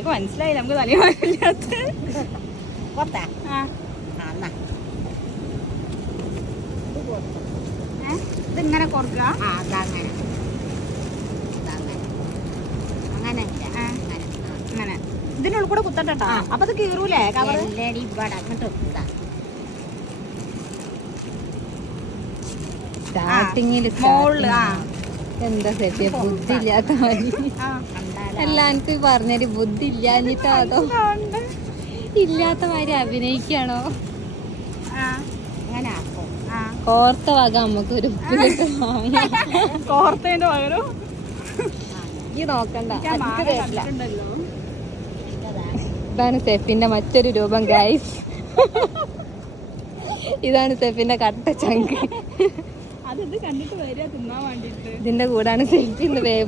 നിങ്ങൾക്ക് മനസ്സിലായില്ല നമുക്ക് തലമാരില്ലാത്ത ഇതിങ്ങനെ കൊടുക്കുക. അങ്ങനെ ഇതിനുള്ളിൽ കൂടെ കുത്തട്ടോ. അപ്പൊ അത് കീറൂലേ കവറ്? എന്താ സെഫിയ ബുദ്ധി ഇല്ലാത്ത എല്ലാം എനിക്ക് പറഞ്ഞൊരു ബുദ്ധി ഇല്ലാഞ്ഞിട്ടോ അതോ ഇല്ലാത്ത മാതിരി അഭിനയിക്കാണോ? കോർത്ത വക നമുക്കൊരു കോർത്തേന്റെ പകരം ഈ നോക്കണ്ട. ഇതാണ് സെഫിന്റെ മറ്റൊരു രൂപം ഗൈസ്. ഇതാണ് സെഫിന്റെ കട്ട ചങ്ക്. അത് കണ്ടിട്ട് വരിക തിന്നാൻ വേണ്ടിട്ട്. ഇതിന്റെ കൂടാണ് സെഫി